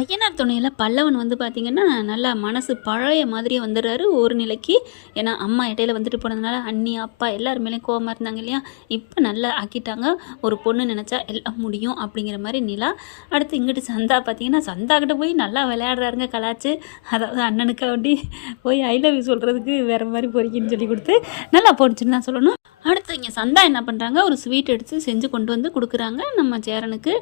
ஐயனார் துணையில பல்லவன் வந்து பார்த்தீங்கன்னா, நல்லா மனசு பழைய மாதிரியே வந்துடுறாரு ஒரு நிலைக்கு. ஏன்னா, அம்மா இடையில வந்துட்டு போனதுனால அண்ணி, அப்பா எல்லார் மேலேயும் கோவமா இருந்தாங்க இல்லையா? இப்ப நல்லா ஆக்கிட்டாங்க. ஒரு பொண்ணு நெனச்சா எல்லாம் முடியும் அப்படிங்கிற மாரி நிலா. அடுத்து இங்கிட்டு சந்தா பார்த்தீங்கன்னா, சந்தாகிட்ட போய் நல்லா விளையாடுறாருங்க கலாய்ச்சு. அதாவது அண்ணனுக்காண்டி போய் ஐ லவ் யூ சொல்றதுக்கு வேற மாரி பொறுக்கின்னு சொல்லிக் குடுத்து, நல்லா போணுச்சுன்னு தான் சொல்லணும். அடுத்து இங்க சந்தா என்ன பண்றாங்க, ஒரு ஸ்வீட் எடுத்து செஞ்சு கொண்டு வந்து குடுக்குறாங்க நம்ம சேரனுக்கு.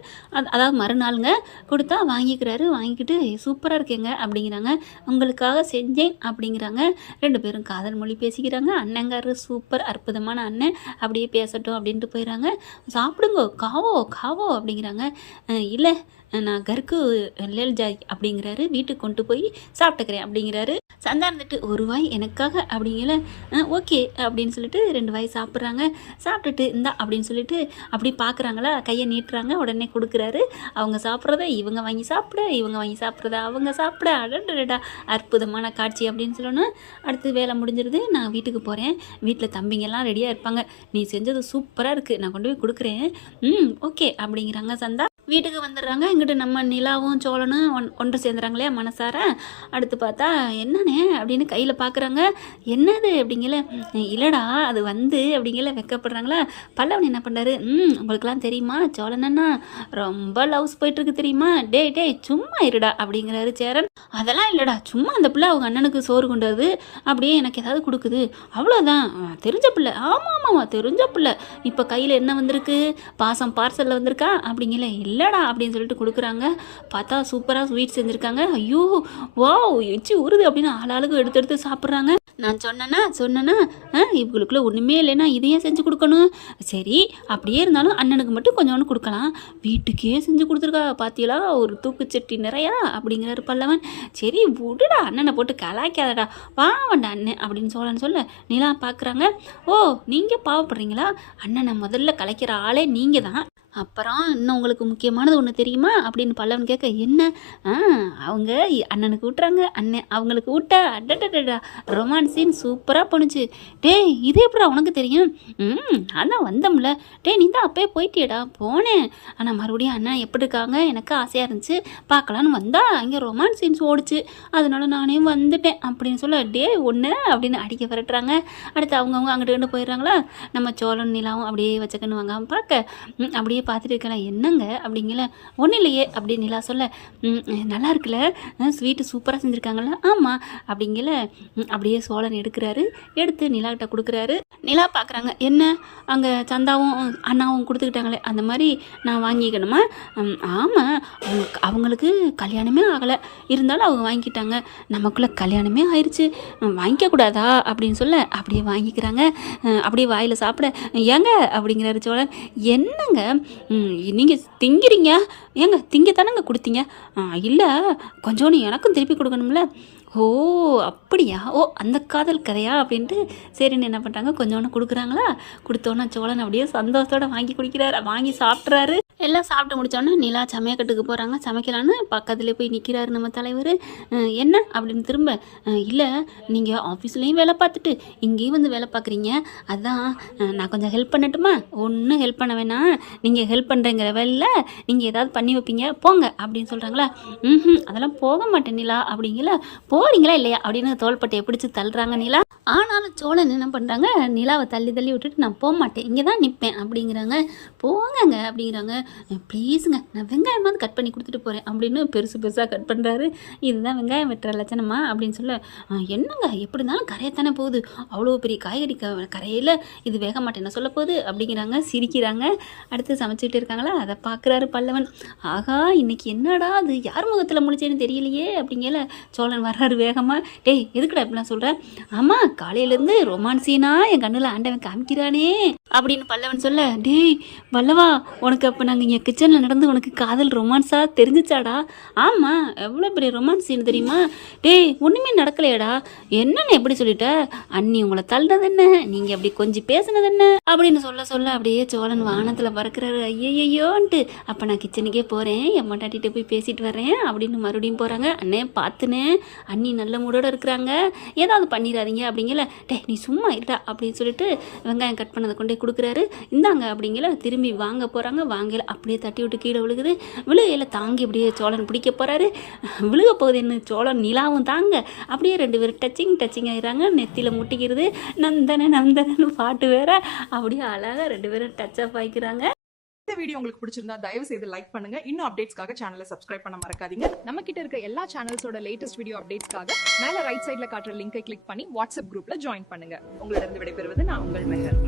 அதாவது மறுநாளுங்க. குடுத்தா வாங்கிக்கிறாரு. வாங்கிக்கிட்டு சூப்பரா இருக்கேங்க அப்படிங்கிறாங்க. உங்களுக்காக செஞ்சேன் அப்படிங்கிறாங்க. 2 பேரும் காதல் மொழி பேசிக்கிறாங்க. அண்ணங்காரரு சூப்பர் அற்புதமான அண்ணன். அப்படியே பேசட்டும் அப்படின்ட்டு போயிறாங்க. சாப்பிடுங்கோ, காவோ காவோ அப்படிங்கிறாங்க. இல்ல நான் கருக்கு லேல் ஜாய் அப்படிங்கிறாரு. வீட்டுக்கு கொண்டு போய் சாப்பிட்டுக்கிறேன் அப்படிங்கிறாரு. சந்தா இருந்துட்டு ஒரு வாய் எனக்காக அப்படிங்கல. ஓகே அப்படின்னு சொல்லிட்டு 2 வாய் சாப்பிட்றாங்க. சாப்பிட்டுட்டு இந்தா அப்படின்னு சொல்லிட்டு அப்படி பார்க்குறாங்களா, கையை நீட்டுறாங்க. உடனே கொடுக்குறாரு. அவங்க சாப்பிட்றத இவங்க வாங்கி சாப்பிட, இவங்க வாங்கி சாப்பிட்றத அவங்க சாப்பிட. அடடடா, அற்புதமான காட்சி அப்படின்னு சொல்லணும். அடுத்து வேலை முடிஞ்சிருது. நான் வீட்டுக்கு போகிறேன். வீட்டில் தம்பிங்கெல்லாம் ரெடியாக இருப்பாங்க. நீ செஞ்சது சூப்பராக இருக்குது, நான் கொண்டு போய் கொடுக்குறேன். ஓகே அப்படிங்கிறாங்க சந்தா. வீட்டுக்கு வந்துடுறாங்க. இங்கிட்டு நம்ம நிலாவும் சோழனும் ஒன்று சேர்ந்துறாங்க இல்லையா மனசார. அடுத்து பார்த்தா என்னண்ணே அப்படின்னு கையில் பார்க்குறாங்க. என்னது அப்படிங்கல. இல்லைடா அது வந்து அப்படிங்கல வெக்கப்படுறாங்களா. பல்லவன் என்ன பண்ணுறாரு, உங்களுக்குலாம் தெரியுமா சோழனன்னா ரொம்ப லவ்ஸ் போயிட்டுருக்கு தெரியுமா. டேய் டேய் சும்மா இருடா அப்படிங்கிறாரு சேரன். அதெல்லாம் இல்லைடா, சும்மா அந்த பிள்ளை அவங்க அண்ணனுக்கு சோறு கொண்டு வருது, அப்படியே எனக்கு ஏதாவது கொடுக்குது, அவ்வளோதான். தெரிஞ்ச பிள்ளை. ஆமாம் ஆமாம் தெரிஞ்ச பிள்ளை. இப்போ கையில் என்ன வந்திருக்கு, பாசம் பார்சலில் வந்திருக்கா அப்படிங்கல. இல்லைடா அப்படின்னு சொல்லிட்டு கொடுக்குறாங்க. பார்த்தா சூப்பராக ஸ்வீட் செஞ்சுருக்காங்க. ஐயோ வாவ் எச்சி ஊறுது அப்படின்னு ஆளாளுக்கு எடுத்து எடுத்து சாப்பிட்றாங்க. நான் சொன்னேன்னா இவங்களுக்குள்ள ஒன்றுமே இல்லைன்னா இதையும் செஞ்சு கொடுக்கணும். சரி அப்படியே இருந்தாலும் அண்ணனுக்கு மட்டும் கொஞ்சோன்னு கொடுக்கலாம். வீட்டுக்கே செஞ்சு கொடுத்துருக்கா பார்த்தீங்களா, ஒரு தூக்குச்சட்டி நிறையா அப்படிங்கிறாரு பல்லவன். சரி விடுடா, அண்ணனை போட்டு கலாய்க்காதடா, பாவண்டா அண்ணன் அப்படின்னு சொல்ல நிலா பார்க்குறாங்க. ஓ நீங்கள் பாவப்படுறீங்களா, அண்ணனை முதல்ல கலைக்கிற ஆளே நீங்கள் தான். அப்புறம் இன்னும் உங்களுக்கு முக்கியமானது ஒன்று தெரியுமா அப்படின்னு பல்லவன் கேட்க, என்ன? அவங்க அண்ணனுக்கு விட்டுறாங்க, அண்ணன் அவங்களுக்கு விட்ட. அடடடா, ரொமான்ஸ் சீன் சூப்பராக பண்ணுச்சு. டேய் இது எப்படா உனக்கு தெரியும்? அதான் வந்தோம்ல. டேய் நீ தான் அப்பயே போயிட்டியடா. போனேன், ஆனால் மறுபடியும் அண்ணன் எப்படி இருக்காங்க எனக்கு ஆசையாக இருந்துச்சு, பார்க்கலான்னு வந்தா அங்கே ரொமான்ஸ் சீன்ஸ் ஓடிச்சு, அதனால நானே வந்துட்டேன் அப்படின்னு சொல்ல, டே ஒன்று அப்படின்னு அடிக்க விரட்டுறாங்க. அடுத்து அவங்கவுங்க அங்கிட்டு கொண்டு போயிடுறாங்களா. நம்ம சோழன் நிலாவும் அப்படியே வச்சக்கன்னு வாங்காமல் பார்க்க அப்படியே பார்த்துட்டு இருக்கலாம். என்னங்க அப்படிங்கல. ஒன்றும் இல்லையே அப்படின்னு நிலா சொல்ல, நல்லா இருக்குல்ல, ஸ்வீட்டு சூப்பராக செஞ்சுருக்காங்கல்ல. ஆமாம் அப்படிங்கல. அப்படியே சோழன் எடுக்கிறாரு. எடுத்து நிலாக்கிட்ட கொடுக்குறாரு. நிலா பார்க்குறாங்க. என்ன அங்கே சந்தாவும் அண்ணாவும் கொடுத்துக்கிட்டாங்களே அந்த மாதிரி நான் வாங்கிக்கணுமா? ஆமாம் அவங்களுக்கு கல்யாணமே ஆகலை, இருந்தாலும் அவங்க வாங்கிக்கிட்டாங்க, நமக்குள்ளே கல்யாணமே ஆயிடுச்சு, வாங்கிக்கக்கூடாதா அப்படின்னு சொல்ல அப்படியே வாங்கிக்கிறாங்க. அப்படியே வாயில் சாப்பிட, ஏங்க அப்படிங்கிறாரு சோழன். என்னங்க நீங்கள் திங்கிறீங்க, ஏங்க திங்க தானங்க கொடுத்தீங்க. இல்லை கொஞ்சோன்னு எனக்கும் திருப்பி கொடுக்கணும்ல. ஓ அப்படியா, ஓ அந்த காதல் கதையா அப்படின்ட்டு சரின்னு என்ன பண்ணுறாங்க, கொஞ்சோன்னு கொடுக்குறாங்களா. கொடுத்தோன்னா சோழன் அப்படியே சந்தோஷத்தோடு வாங்கி குடிக்கிறாரு, வாங்கி சாப்பிட்றாரு. எல்லாம் சாப்பிட்டு முடித்தோன்னே நிலா சமையக்கட்டுக்கு போகிறாங்க. சமைக்கலான்னு பக்கத்துலேயே போய் நிற்கிறாரு நம்ம தலைவர். என்ன அப்படின்னு திரும்ப, இல்லை நீங்கள் ஆஃபீஸ்லேயும் வேலை பார்த்துட்டு இங்கேயும் வந்து வேலை பார்க்குறீங்க, அதான் நான் கொஞ்சம் ஹெல்ப் பண்ணட்டுமா? ஒன்றும் ஹெல்ப் பண்ண வேணாம், நீங்கள் ஹெல்ப் பண்ணுறங்கிற வேலையில் நீங்கள் ஏதாவது பண்ணி வைப்பீங்க போங்க அப்படின்னு சொல்கிறாங்களா. அதெல்லாம் போக மாட்டேன் நிலா அப்படிங்களா. போகிறீங்களா இல்லையா அப்படின்னு தோள்பட்டையை பிடிச்சி தள்ளுறாங்க நிலா. ஆனாலும் சோழன் என்ன பண்ணுறாங்க, நிலாவை தள்ளி தள்ளி விட்டுட்டு நான் போக மாட்டேன், இங்கே தான் நிற்பேன் அப்படிங்கிறாங்க. போங்கங்க அப்படிங்கிறாங்க. ப்ளீஸுங்க நான் வெங்காயமாவது கட் பண்ணி கொடுத்துட்டு போகிறேன் அப்படின்னு பெருசு பெருசாக கட் பண்ணுறாரு. இதுதான் வெங்காயம் வெட்டுற லட்சணமா அப்படின்னு சொல்ல, என்னங்க எப்படி இருந்தாலும் கரையத்தானே போகுது, அவ்வளோ பெரிய காய்கறி கரையில் இது வேக மாட்டேன் சொல்ல போகுது அப்படிங்கிறாங்க. சிரிக்கிறாங்க. அடுத்து சமைச்சிட்டு இருக்காங்களா, அதை பார்க்குறாரு பல்லவன். ஆகா இன்னைக்கு என்னடா அது யார் முகத்தில் முடிச்சேன்னு தெரியலையே அப்படிங்கல. சோழன் வர்றாரு வேகமாக. டேய் எதுக்குடா இப்படிலாம் சொல்கிறேன்? ஆமாம் காலையிலேருந்து ரொமான்ஸீனா என் கண்ணில் ஆண்டவன் காமிக்கிறானே அப்படின்னு பல்லவன் சொல்ல, டேய் வல்லவா உனக்கு அப்போ நாங்கள் இங்கே கிச்சனில் நடந்து உனக்கு காதல் ரொமான்ஸாக தெரிஞ்சிச்சாடா? ஆமாம் எவ்வளோ பெரிய ரொமான்ஸ் சீன் தெரியுமா? டேய் ஒன்றுமே நடக்கலையாடா? என்னென்னு எப்படி சொல்லிட்ட? அண்ணி உங்களை தள்ளுறது என்ன, நீங்கள் அப்படி கொஞ்சம் பேசுனது என்ன அப்படின்னு சொல்ல சொல்ல அப்படியே சோழன் வானத்தில் பறக்கிறாரு. ஐயையோன்ட்டு. அப்போ நான் கிச்சனுக்கே போகிறேன், என் மட்டாட்டிகிட்ட போய் பேசிட்டு வரேன் அப்படின்னு மறுபடியும் போகிறாங்க. அண்ணே பார்த்துனே, அண்ணி நல்ல மூடோடு இருக்கிறாங்க, ஏதாவது பண்ணிடாதீங்க அப்படின்னு அப்படிங்கல, டே நீ சும்மா இருடா அப்படின்னு சொல்லிட்டு வெங்காயம் கட் பண்ணதை கொண்டே கொடுக்குறாரு. இந்தாங்க அப்படிங்கல, திரும்பி வாங்க போகிறாங்க. வாங்கல அப்படியே தட்டி விட்டு கீழே விழுகுது. விழுகையில் தாங்கி அப்படியே சோழன் பிடிக்க போகிறாரு. விழுக போகுது என்ன, சோழன் நிலாவும் தாங்க அப்படியே 2 பேரும் டச்சிங் ஆயிடுறாங்க. நெத்தியில் முட்டிக்கிறது. நந்தன பாட்டு வேற அப்படியே அழகாக 2 பேரும் டச் அப் ஆகிக்கிறாங்க. இந்த வீடியோ உங்களுக்கு பிடிச்சிருந்தா தயவு செய்து லைக் பண்ணுங்க. இன்னும் அப்டேட்ஸ்க்காக சேனலை சப்ஸ்கிரைப் பண்ண மறக்காதீங்க. நம்ம கிட்ட இருக்க எல்லா சேனல்ஸோட லேட்டஸ்ட் வீடியோ அப்டேட்ஸ்க்காக மேல ரைட் சைடுல காட்டுற லிங்கை கிளிக் பண்ணி வாட்ஸ்அப் குரூப்ல ஜாயின் பண்ணுங்க. உங்களிடம் விடைபெறுவது நான் உங்கள் மெஹர்.